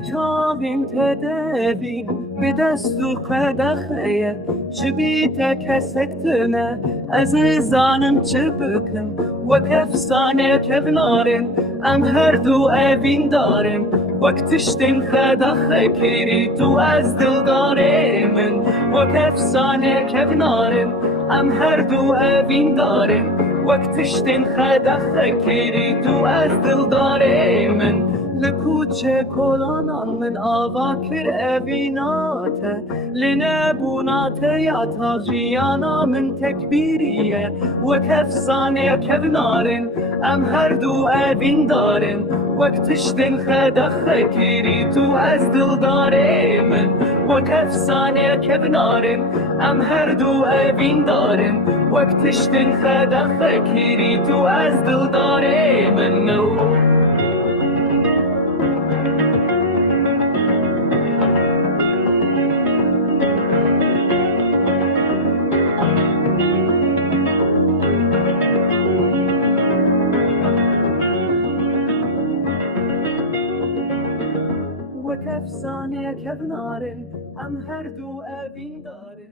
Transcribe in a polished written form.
چاوین تدبی به دستور قدخیه شبیت کسکتنه از زانم چه بکن و کفسانه کبنارن ام هر دو اوین دارم وقتش دین خدخه کری تو از دل داره من و کفسانه کبنارن ام هر دو اوین دارم وقتش دین خدخه کری تو از دل داره من لکوچه کلانان من آوا کر اویناته لنبوناته یا تاجیانا من تکبیریه و کفسانه کبنارن ام هر دو اوین دارن وقتش دین خدخه کری تو از دل داره من و کفسانه کبنارن ام هر دو اوین دارن وقتش دین خدخه کری تو از دل داره من نو وكفسانه كبنارن ام هر دو اوین دارن